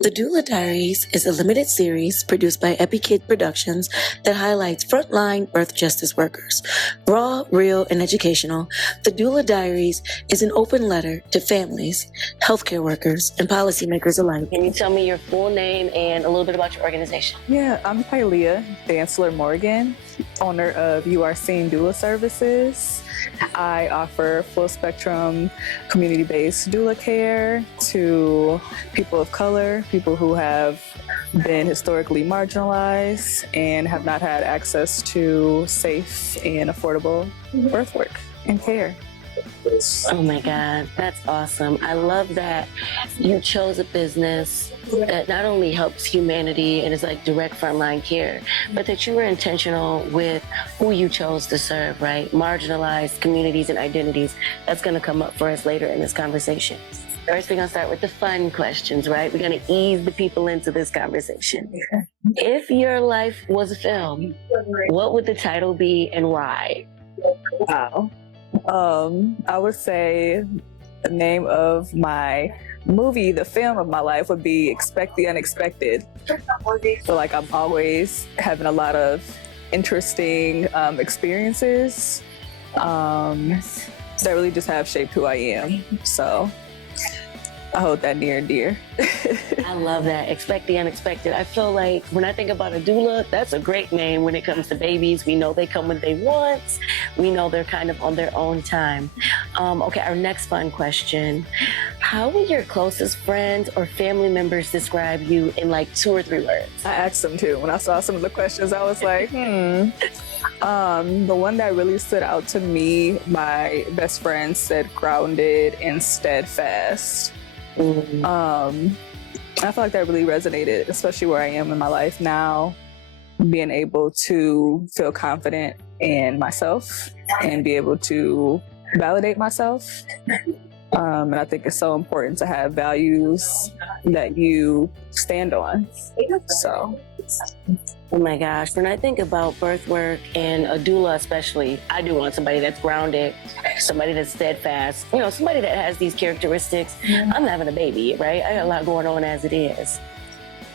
The Doula Diaries is a limited series produced by EpiKid Productions that highlights frontline birth justice workers. Raw, real, and educational, the Doula Diaries is an open letter to families, healthcare workers, and policymakers alike. Can you tell me your full name and a little bit about your organization? Yeah, I'm Kylia Dantzler-Morgan, owner of You Are Seen Doula Services. I offer full spectrum community-based doula care to people of color, people who have been historically marginalized and have not had access to safe and affordable birth work and care. Oh my God, that's awesome. I love that you chose a business that not only helps humanity and is like direct frontline care, but that you were intentional with who you chose to serve, right? Marginalized communities and identities. That's going to come up for us later in this conversation. First, we're going to start with the fun questions, right? We're going to ease the people into this conversation. If your life was a film, what would the title be and why? Wow. I would say the name of my movie, the film of my life, would be Expect the Unexpected. So like I'm always having a lot of interesting experiences that really just have shaped who I am. So I hold that near and dear. I love that. Expect the unexpected. I feel like when I think about a doula, that's a great name when it comes to babies. We know they come when they want. We know they're kind of on their own time. Okay, our next fun question. How would your closest friends or family members describe you in like 2 or 3 words? I asked them too. When I saw some of the questions, I was like, The one that really stood out to me, my best friend said grounded and steadfast. I feel like that really resonated, especially where I am in my life now, being able to feel confident in myself and be able to validate myself. And I think it's so important to have values that you stand on. So. Oh my gosh, when I think about birth work and a doula especially, I do want somebody that's grounded, somebody that's steadfast, somebody that has these characteristics. I'm having a baby, right? I got a lot going on as it is.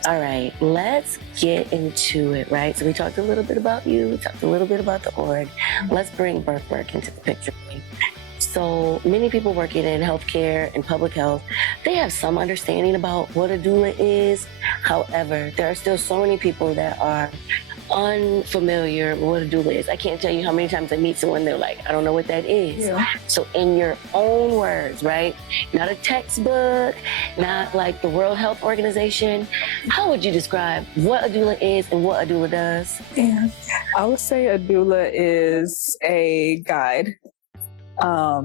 All right, let's get into it, right? So we talked a little bit about you, we talked a little bit about the org. Let's bring birth work into the picture. So many people working in healthcare and public health, they have some understanding about what a doula is. However, there are still so many people that are unfamiliar with what a doula is. I can't tell you how many times I meet someone, they're like, I don't know what that is. Yeah. So in your own words, right? Not a textbook, not like the World Health Organization. How would you describe what a doula is and what a doula does? Yeah. I would say a doula is a guide. I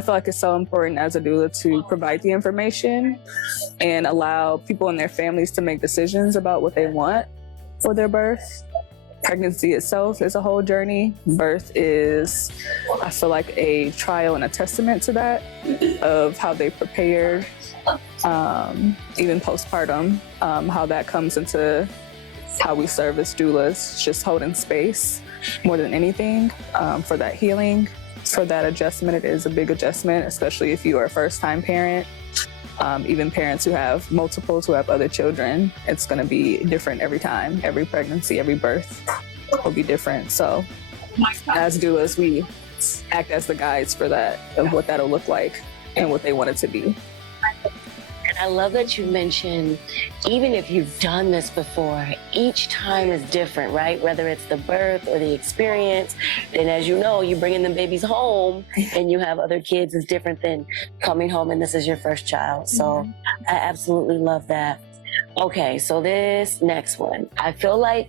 feel like it's so important as a doula to provide the information and allow people and their families to make decisions about what they want for their birth. Pregnancy itself is a whole journey. Birth is, I feel like, a trial and a testament to that, of how they prepare, even postpartum, how that comes into how we serve as doulas, just holding space more than anything for that healing. For that adjustment, it is a big adjustment, especially if you are a first-time parent. Even parents who have multiples, who have other children, it's going to be different every time. Every pregnancy, every birth will be different. So as doulas, we act as the guides for that, of what that'll look like and what they want it to be. And I love that you mentioned, even if you've done this before, each time is different, right? Whether it's the birth or the experience, then as you know, you bringing them babies home and you have other kids is different than coming home and this is your first child. So I absolutely love that. Okay, so this next one, I feel like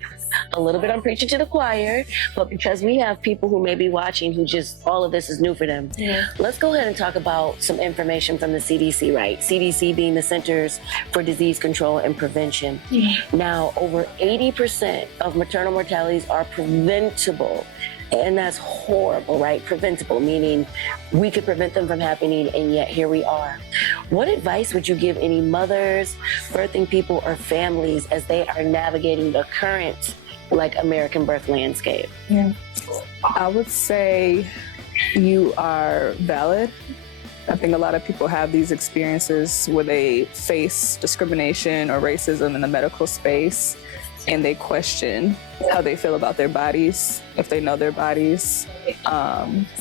a little bit I'm preaching to the choir, but because we have people who may be watching who just, all of this is new for them. Yeah. Let's go ahead and talk about some information from the CDC, right? CDC being the Centers for Disease Control and Prevention. Yeah. Now, over 80% of maternal mortalities are preventable. And that's horrible, right? Preventable, meaning we could prevent them from happening, and yet here we are. What advice would you give any mothers, birthing people, or families as they are navigating the current, American birth landscape? Yeah, I would say you are valid I think a lot of people have these experiences where they face discrimination or racism in the medical space, and they question how they feel about their bodies, if they know their bodies,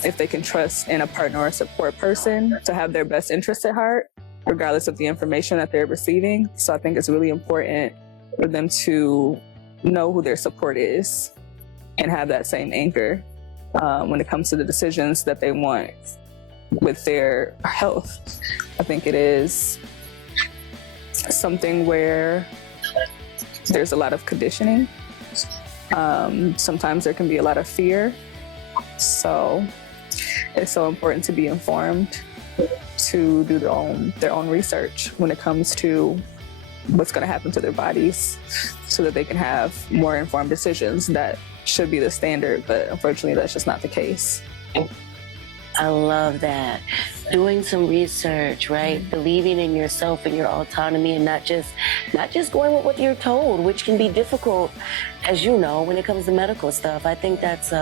if they can trust in a partner or a support person to have their best interests at heart, regardless of the information that they're receiving. So I think it's really important for them to know who their support is and have that same anchor when it comes to the decisions that they want with their health. I think it is something where there's a lot of conditioning. Sometimes there can be a lot of fear. So it's so important to be informed, to do their own research when it comes to what's going to happen to their bodies, so that they can have more informed decisions. That should be the standard, but unfortunately that's just not the case. I love that. Doing some research, right? Believing in yourself and your autonomy, and not just going with what you're told, which can be difficult, as you know, when it comes to medical stuff. I think that's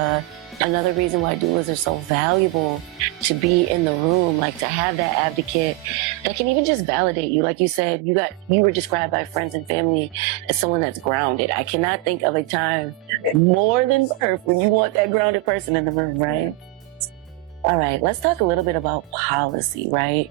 another reason why doulas are so valuable, to be in the room, like to have that advocate that can even just validate you. Like you said, you were described by friends and family as someone that's grounded. I cannot think of a time more than birth when you want that grounded person in the room, right? All right, let's talk a little bit about policy, right?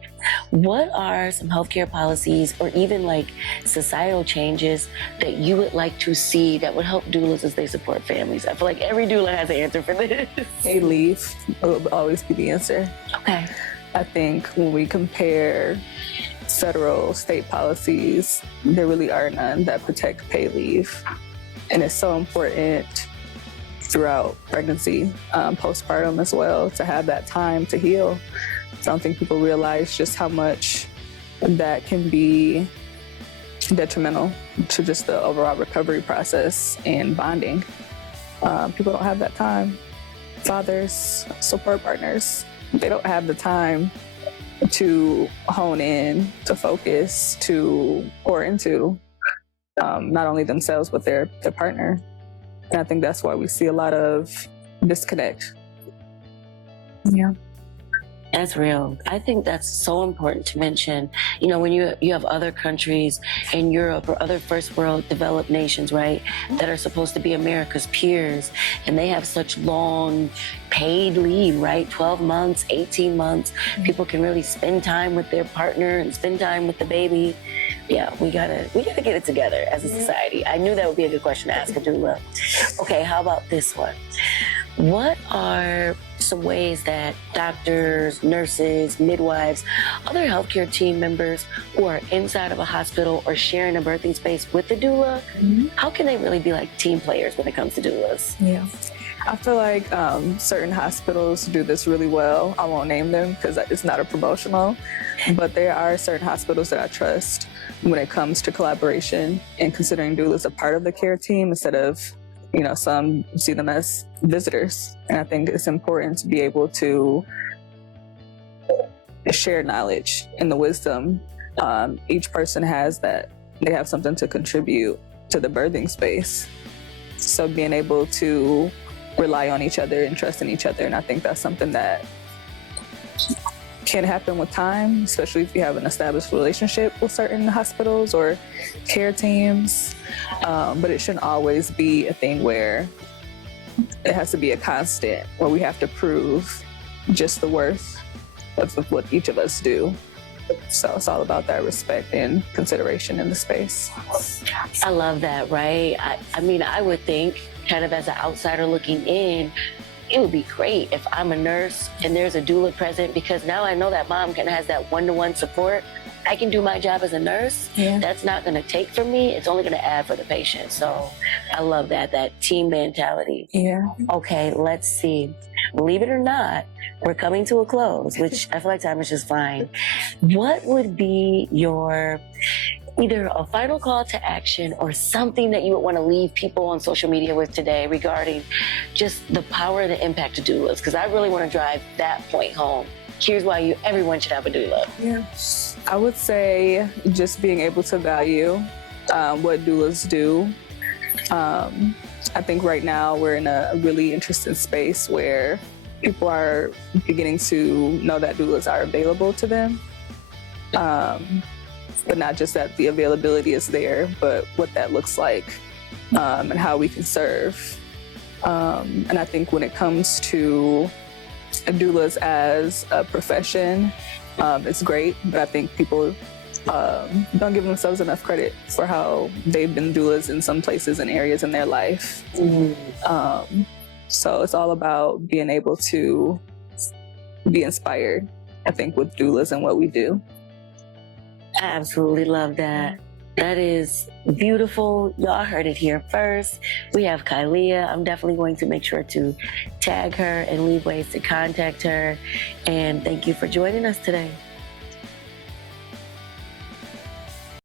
What are some healthcare policies or even like societal changes that you would like to see that would help doulas as they support families? I feel like every doula has an answer for this. Paid leave will always be the answer. Okay. I think when we compare federal, state policies, there really are none that protect paid leave. And it's so important throughout pregnancy, postpartum as well, to have that time to heal. I don't think people realize just how much that can be detrimental to just the overall recovery process and bonding. People don't have that time. Fathers, support partners, they don't have the time to hone in, to focus, to pour into not only themselves, but their partner. And I think that's why we see a lot of disconnect. Yeah. That's real. I think that's so important to mention. You know, when you have other countries in Europe or other first world developed nations, right, that are supposed to be America's peers, and they have such long paid leave, right? 12 months, 18 months. People can really spend time with their partner and spend time with the baby. Yeah, we gotta get it together as a society. I knew that would be a good question to ask a doula. Okay, how about this one? What are some ways that doctors, nurses, midwives, other healthcare team members who are inside of a hospital or sharing a birthing space with the doula, how can they really be like team players when it comes to doulas? Yeah. I feel like certain hospitals do this really well. I won't name them because it's not a promotional, but there are certain hospitals that I trust when it comes to collaboration and considering doulas a part of the care team instead of, you know, some see them as visitors. And I think it's important to be able to share knowledge and the wisdom. Each person has that, they have something to contribute to the birthing space. So being able to rely on each other and trust in each other. And I think that's something that can happen with time, especially if you have an established relationship with certain hospitals or care teams. But it shouldn't always be a thing where it has to be a constant, where we have to prove just the worth of what each of us do. So it's all about that respect and consideration in the space. I love that, right? I mean, I would think, kind of as an outsider looking in, it would be great if I'm a nurse and there's a doula present, because now I know that mom kind of has that one-to-one support. I can do my job as a nurse. Yeah. That's not going to take from me. It's only going to add for the patient. So I love that team mentality. Yeah. Okay, let's see. Believe it or not, we're coming to a close, which I feel like time is just flying. What would be your either a final call to action or something that you would want to leave people on social media with today regarding just the power and the impact of doulas? Because I really want to drive that point home. Here's why everyone should have a doula. Yeah, I would say just being able to value what doulas do. I think right now we're in a really interesting space where people are beginning to know that doulas are available to them. But not just that the availability is there, but what that looks like, and how we can serve. And I think when it comes to doulas as a profession, it's great, but I think people don't give themselves enough credit for how they've been doulas in some places and areas in their life. So it's all about being able to be inspired, I think, with doulas and what we do. I absolutely love that. That is beautiful. Y'all heard it here first. We have Kylia. I'm definitely going to make sure to tag her and leave ways to contact her. And thank you for joining us today.